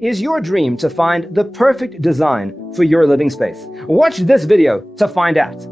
Is your dream to find the perfect design for your living space? Watch this video to find out.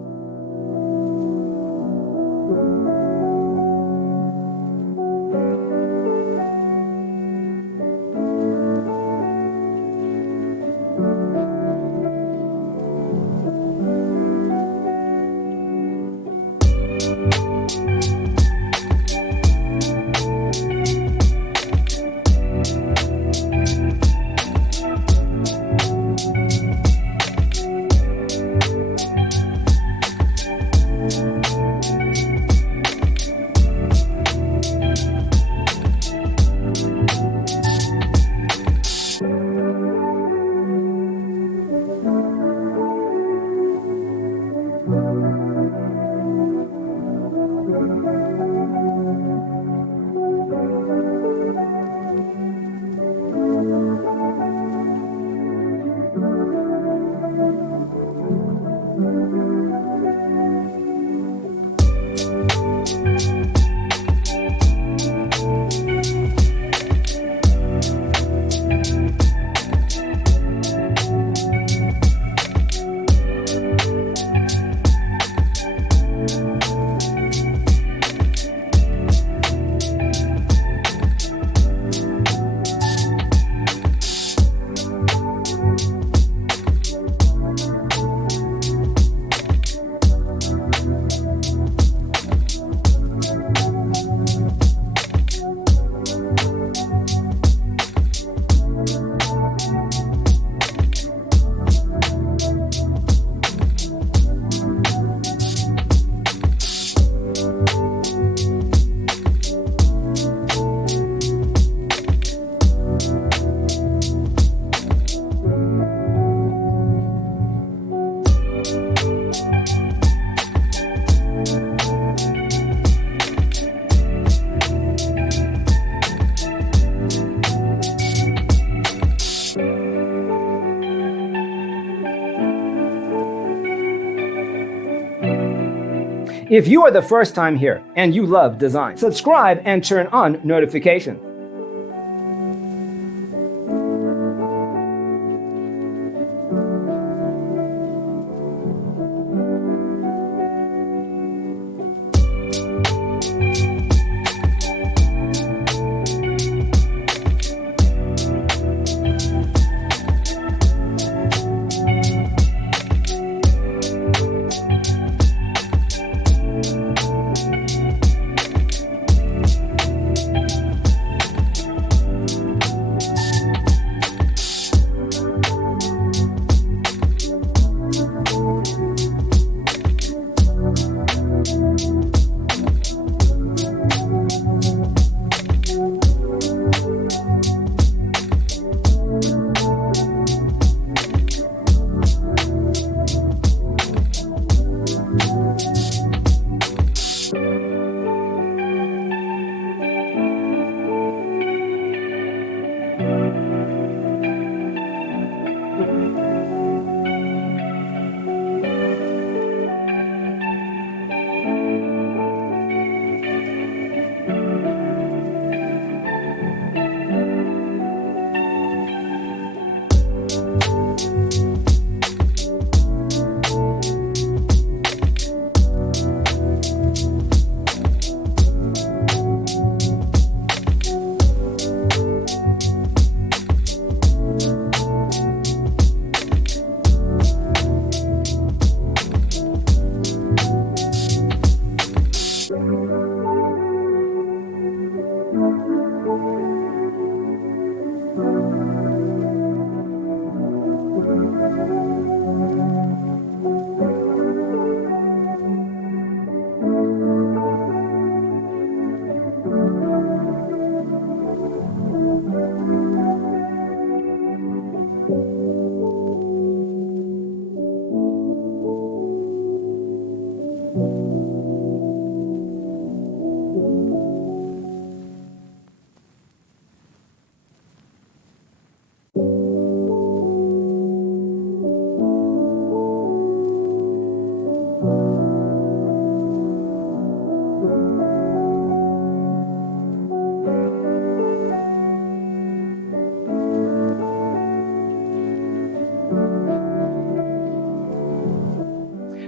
If you are the first time here and you love design, subscribe and turn on notifications.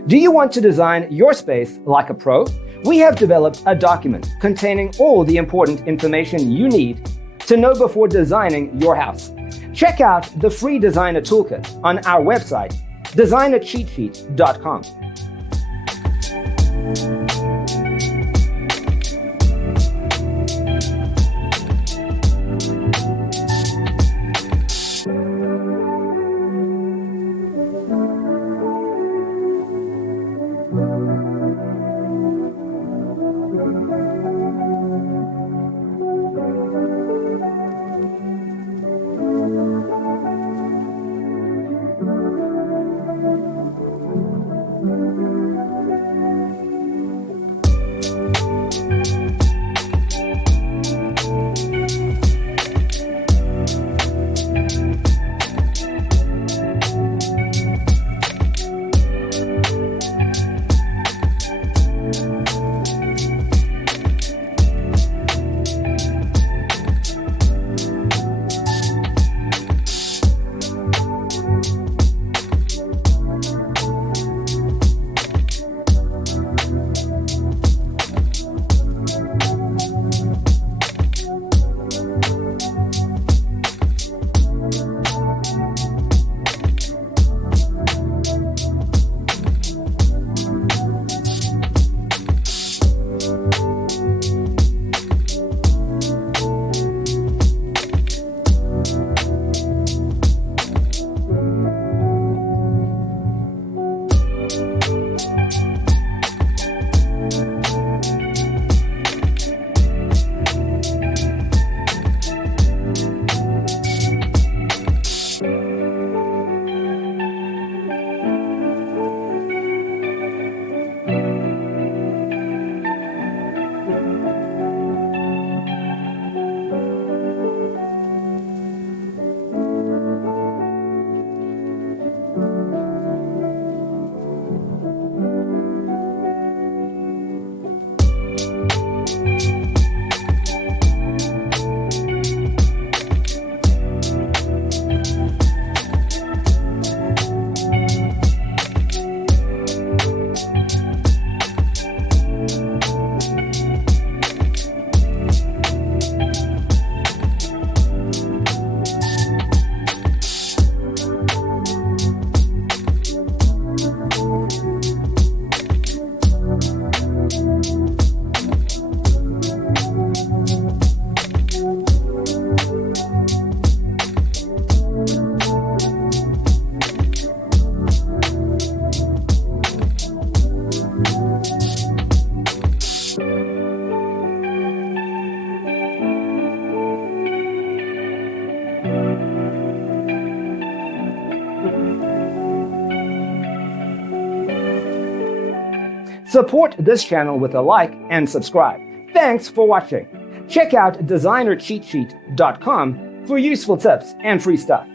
Do you want to design your space like a pro? We have developed a document containing all the important information you need to know before designing your house. Check out the free designer toolkit on our website, designercheatsheet.com. Support this channel with a like and subscribe. Thanks for watching. Check out designercheatsheet.com for useful tips and free stuff.